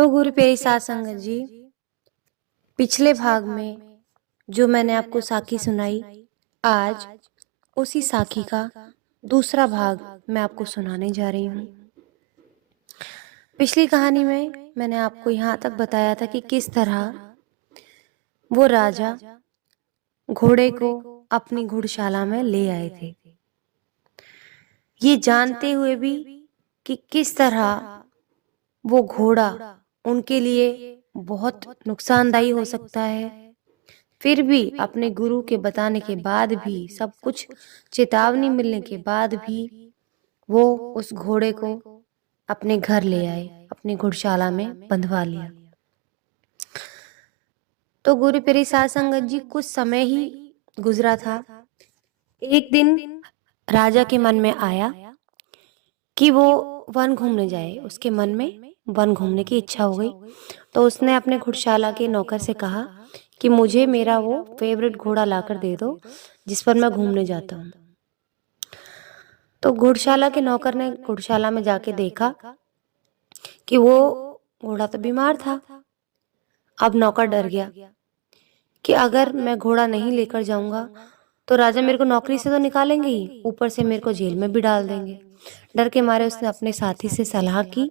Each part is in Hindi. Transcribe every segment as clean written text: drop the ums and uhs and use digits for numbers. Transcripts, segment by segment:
तो गुरु प्यारी सात संगत जी, पिछले भाग में जो मैंने आपको साखी सुनाई, आज उसी साखी का दूसरा भाग मैं आपको सुनाने जा रही हूँ। पिछली कहानी में मैंने आपको यहाँ तक बताया था कि किस तरह वो राजा घोड़े को अपनी घुड़शाला में ले आए थे, ये जानते हुए भी कि किस तरह वो घोड़ा उनके लिए बहुत नुकसानदायी हो सकता है। फिर भी अपने गुरु के बताने के बाद भी, सब कुछ चेतावनी मिलने के बाद भी वो उस घोड़े को अपने घर ले आए, अपनी घुड़शाला में बंधवा लिया। तो गुरु प्यारी सात संगत जी, कुछ समय ही गुजरा था। एक दिन राजा के मन में आया कि वो वन घूमने जाए। उसके मन में वन घूमने की इच्छा हो गई, तो उसने अपने घुड़शाला के नौकर से कहा कि मुझे मेरा वो फेवरेट घोड़ा लाकर दे दो जिस पर मैं घूमने जाता हूँ। तो घुड़शाला के नौकर ने घुड़शाला में जाके देखा कि वो घोड़ा तो बीमार था। अब नौकर डर गया कि अगर मैं घोड़ा नहीं लेकर जाऊंगा तो राजा मेरे को नौकरी से तो निकालेंगे ही, ऊपर से मेरे को जेल में भी डाल देंगे। डर के मारे उसने अपने साथी से सलाह की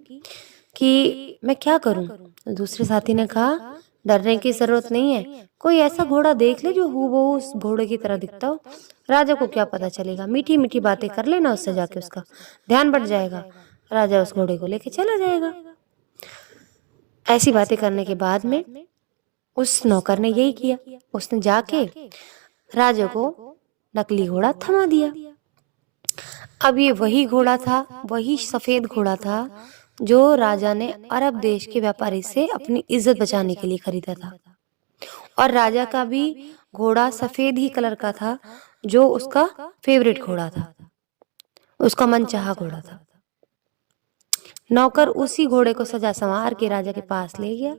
कि मैं क्या करूं। दूसरे साथी ने कहा, डरने की जरूरत नहीं है, कोई ऐसा घोड़ा देख ले जो हूबहू उस घोड़े की तरह दिखता हो। राजा को क्या पता चलेगा, मीठी मीठी बातें कर लेना उससे, जाके उसका ध्यान बढ़ जाएगा, राजा उस घोड़े को लेके चला जाएगा। ऐसी बातें करने के बाद में उस नौकर ने यही किया। उसने जाके राजा को नकली घोड़ा थमा दिया। अब ये वही घोड़ा था, वही सफेद घोड़ा था जो राजा ने अरब देश के व्यापारी से अपनी इज्जत बचाने के लिए खरीदा था। और राजा का भी घोड़ा सफेद ही कलर का था, जो उसका फेवरेट घोड़ा था, उसका मनचाहा घोड़ा था। नौकर उसी घोड़े को सजा संवार के राजा के पास ले गया।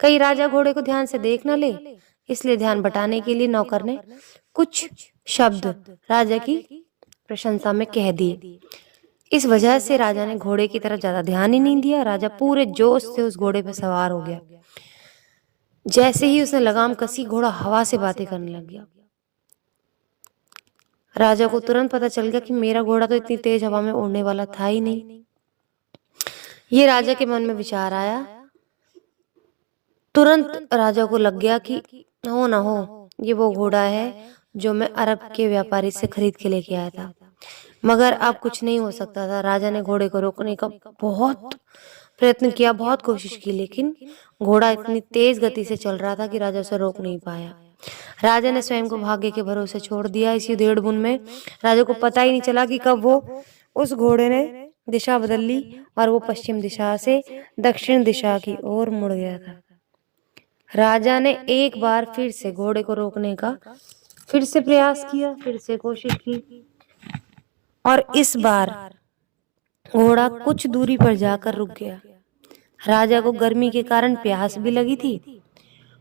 कहीं राजा घोड़े को ध्यान से देख न ले, इसलिए ध्यान बटाने के लिए नौकर ने कुछ शब्द राजा की प्रशंसा में कह दिए। इस वजह से राजा ने घोड़े की तरफ ज्यादा ध्यान ही नहीं दिया। राजा पूरे जोश से उस घोड़े पर सवार हो गया। जैसे ही उसने लगाम कसी, घोड़ा हवा से बातें करने लग गया। राजा को तुरंत पता चल गया कि मेरा घोड़ा तो इतनी तेज हवा में उड़ने वाला था ही नहीं। ये राजा के मन में विचार आया। तुरंत राजा को लग गया कि हो ना हो ये वो घोड़ा है जो मैं अरब के व्यापारी से खरीद के लेके आया था। मगर अब कुछ नहीं हो सकता था। राजा ने घोड़े को रोकने का बहुत प्रयत्न किया, बहुत कोशिश की, लेकिन घोड़ा इतनी तेज गति से चल रहा था कि राजा उसे रोक नहीं पाया। राजा ने स्वयं को भाग्य के भरोसे छोड़ दिया। इसी 1.5 में राजा को पता ही नहीं चला कि कब वो उस घोड़े ने दिशा बदल ली और वो पश्चिम दिशा से दक्षिण दिशा की ओर मुड़ गया था। राजा ने एक बार फिर से घोड़े को रोकने का फिर से प्रयास किया, फिर से कोशिश की, और इस बार घोड़ा कुछ दूरी पर जाकर रुक गया। राजा को गर्मी के कारण प्यास भी लगी थी।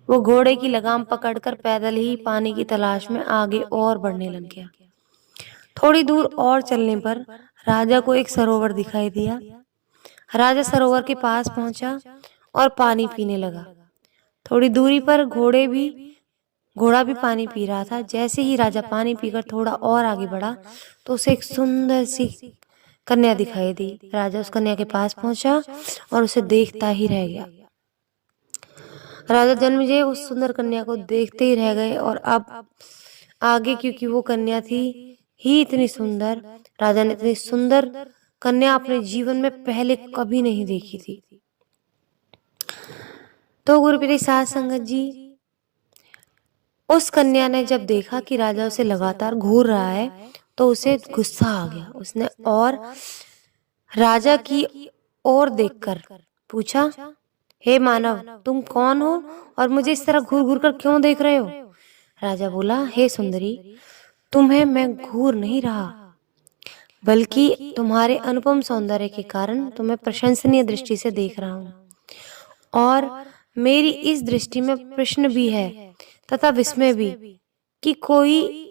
वो घोड़े की लगाम पकड़कर पैदल ही पानी की तलाश में आगे और बढ़ने लग गया। थोड़ी दूर और चलने पर राजा को एक सरोवर दिखाई दिया। राजा सरोवर के पास पहुंचा और पानी पीने लगा। थोड़ी दूरी पर घोड़ा भी पानी पी रहा था। जैसे ही राजा पानी पीकर थोड़ा और आगे बढ़ा तो उसे एक सुंदर सी कन्या दिखाई दी। राजा उस कन्या के पास पहुंचा और उसे देखता ही रह गया। राजा जन्मेजय उस सुंदर कन्या को देखते ही रह गए। और अब आगे, क्योंकि वो कन्या थी ही इतनी सुंदर, राजा ने इतनी सुंदर कन्या अपने जीवन में पहले कभी नहीं देखी थी। तो गुरु प्यारी सात संगत जी, उस कन्या ने जब देखा कि राजा उसे लगातार घूर रहा है तो उसे गुस्सा आ गया। उसने और राजा की ओर देखकर पूछा, हे मानव, तुम कौन हो और मुझे इस तरह घूर घूर कर क्यों देख रहे हो? राजा बोला, हे सुंदरी, तुम्हें मैं घूर नहीं रहा, बल्कि तुम्हारे अनुपम सौंदर्य के कारण तुम्हें प्रशंसनीय दृष्टि से देख रहा हूँ। और मेरी इस दृष्टि में प्रश्न भी है तथा विस्मय भी कि कोई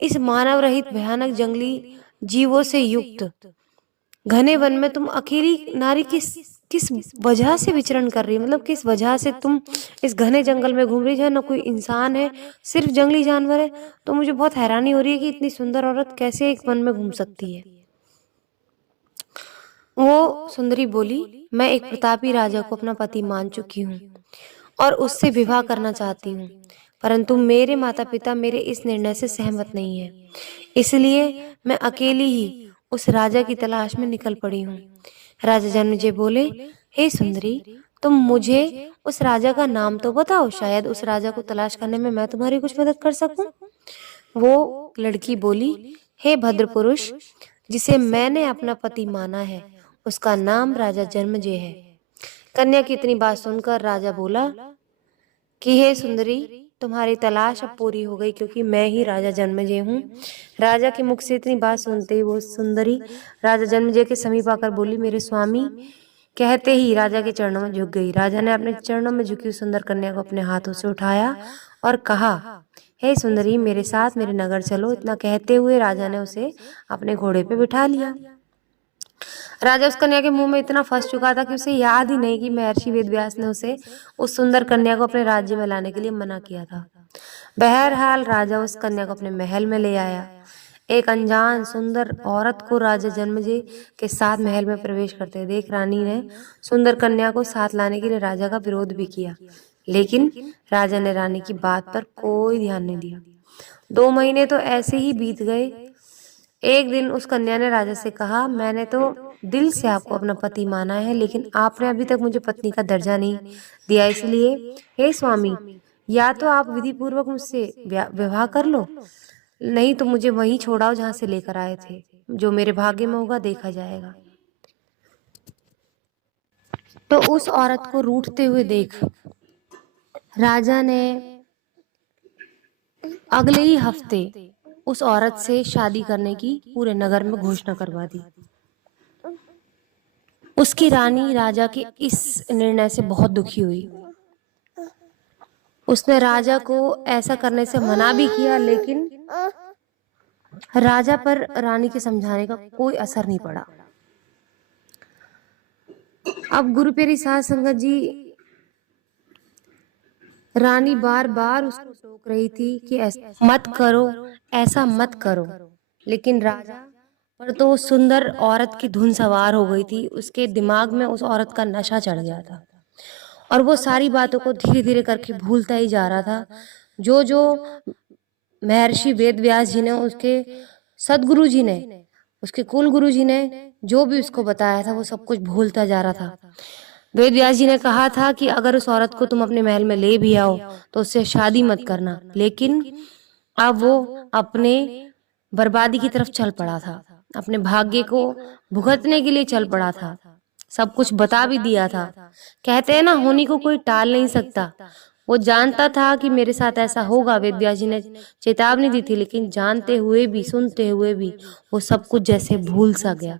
इस मानव रहित भयानक जंगली जीवों से युक्त घने वन में तुम अकेली नारी किस किस वजह से विचरण कर रही है, मतलब किस वजह से तुम इस घने जंगल में घूम रही है, ना कोई इंसान है, सिर्फ जंगली जानवर है। तो मुझे बहुत हैरानी हो रही है कि इतनी सुंदर औरत कैसे एक वन में घूम सकती है। वो सुंदरी बोली, मैं एक प्रतापी राजा को अपना पति मान चुकी हूँ और उससे विवाह करना चाहती हूँ, परंतु मेरे माता पिता मेरे इस निर्णय से सहमत नहीं है, इसलिए मैं अकेली ही उस राजा की तलाश में निकल पड़ी हूँ। राजा जन्मेजय बोले, हे सुंदरी, तुम मुझे उस राजा का नाम तो बताओ, शायद उस राजा को तलाश करने में मैं तुम्हारी कुछ मदद कर सकूं। वो लड़की बोली, हे भद्र पुरुष, जिसे मैंने अपना पति माना है उसका नाम राजा जन्मेजय है। कन्या की इतनी बात सुनकर राजा बोला कि हे सुंदरी, तुम्हारी तलाश अब पूरी हो गई, क्योंकि मैं ही राजा जन्मेजय हूँ। राजा के मुख से इतनी बात सुनते ही वो सुंदरी राजा जन्मेजय के समीप आकर बोली, मेरे स्वामी। कहते ही राजा के चरणों में झुक गई। राजा ने अपने चरणों में झुकी सुंदर कन्या को अपने हाथों से उठाया और कहा, हे सुंदरी, मेरे साथ मेरे नगर चलो। इतना कहते हुए राजा ने उसे अपने घोड़े पे बिठा लिया। राजा उस कन्या के मुंह में इतना फंस चुका था कि उसे याद ही नहीं कि महर्षि वेदव्यास ने उसे उस सुंदर कन्या को अपने राज्य में लाने के लिए मना किया था। बहरहाल राजा उस कन्या को अपने महल में ले आया। एक अनजान सुंदर औरत को राजा जन्मेजय के साथ महल में प्रवेश करते देख रानी ने सुंदर कन्या को साथ लाने के लिए राजा का विरोध भी किया, लेकिन राजा ने रानी की बात पर कोई ध्यान नहीं दिया। 2 महीने तो ऐसे ही बीत गए। एक दिन उस कन्या ने राजा से कहा, मैंने तो दिल से आपको अपना पति माना है, लेकिन आपने अभी तक मुझे पत्नी का दर्जा नहीं दिया, इसलिए हे स्वामी, या तो आप विधि पूर्वक मुझसे विवाह कर लो, नहीं तो मुझे वहीं छोड़ाओ जहां से लेकर आए थे। जो मेरे भाग्य में होगा देखा जाएगा। तो उस औरत को रूठते हुए देख राजा ने अगले ही हफ्ते उस औरत से शादी करने की पूरे नगर में घोषणा करवा दी। उसकी रानी राजा के इस निर्णय से बहुत दुखी हुई। उसने राजा को ऐसा करने से मना भी किया, लेकिन राजा पर रानी के समझाने का कोई असर नहीं पड़ा। अब गुरु प्यारी साध संगत जी, रानी बार बार उसको टोक रही थी कि ऐसा मत करो, ऐसा मत करो, लेकिन राजा पर तो उस सुंदर औरत की धुन सवार हो गई थी। उसके दिमाग में उस औरत का नशा चढ़ गया था और वो सारी बातों को धीरे धीरे करके भूलता ही जा रहा था। जो जो महर्षि वेद व्यास जी ने, उसके सदगुरु जी ने, उसके कुल गुरु जी ने जो भी उसको बताया था, वो सब कुछ भूलता जा रहा था। वेद व्यास जी ने कहा था कि अगर उस औरत को तुम अपने महल में ले भी आओ तो उससे शादी मत करना, लेकिन अब वो अपने बर्बादी की तरफ चल पड़ा था, अपने भाग्य को भुगतने के लिए चल पड़ा था। सब कुछ बता भी दिया था। कहते हैं ना, होनी को कोई टाल नहीं सकता। वो जानता था कि मेरे साथ ऐसा होगा, वेद व्यास जी ने चेतावनी दी थी, लेकिन जानते हुए भी, सुनते हुए भी वो सब कुछ जैसे भूल सा गया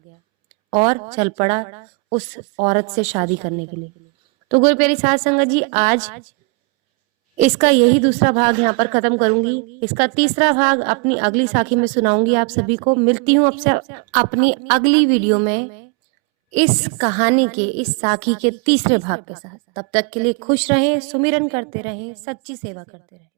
और चल पड़ा उस औरत से शादी करने के लिए। तो गुरु प्यारी साध संगत जी, आज इसका यही दूसरा भाग यहाँ पर खत्म करूंगी। इसका तीसरा भाग अपनी अगली साखी में सुनाऊंगी आप सभी को। मिलती हूँ आपसे अपनी अगली वीडियो में इस कहानी के, इस साखी के तीसरे भाग के साथ। तब तक के लिए खुश रहें, सुमिरन करते रहें, सच्ची सेवा करते रहें।